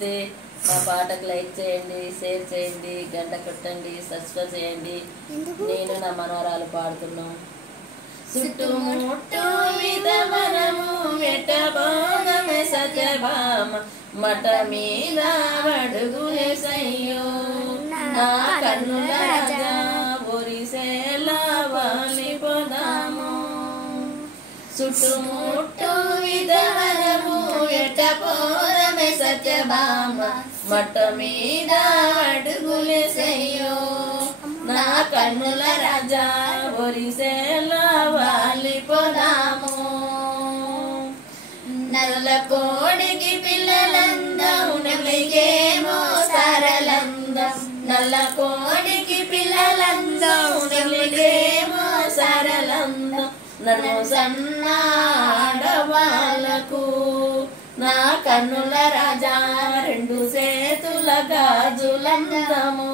నచ్చితే మా పాటకు లైక్ చేయండి, షేర్ చేయండి, గంట కొట్టండి, సబ్స్క్రైబ్ చేయండి. నేను నా మనవరాలు పాడుతున్నాం. చుట్టుముట్టు విధవనము వెట్టబోగమే సత్యభామ మట మీద అడుగులేసయ్యో నా కన్నుల రాజా ఒరిసేలా వాలిపోదాము. చుట్టుముట్టు విధవనము వెట్టబోగమే సత్యభామ మట మీద అడుగులేసయ్యో నా కన్నుల రాజా ఒరిసేలా వాలిపోదాము. నల్ల కోడికి పిల్లలందం నెమలికేమో సరళందం, నల్ల కోడికి పిల్లలందం నెమలికేమో సరళందం, నన్ను సన్న ఆడవాళ్ళకు నా కన్నుల రాజా రెండు చేతుల గాజులందము.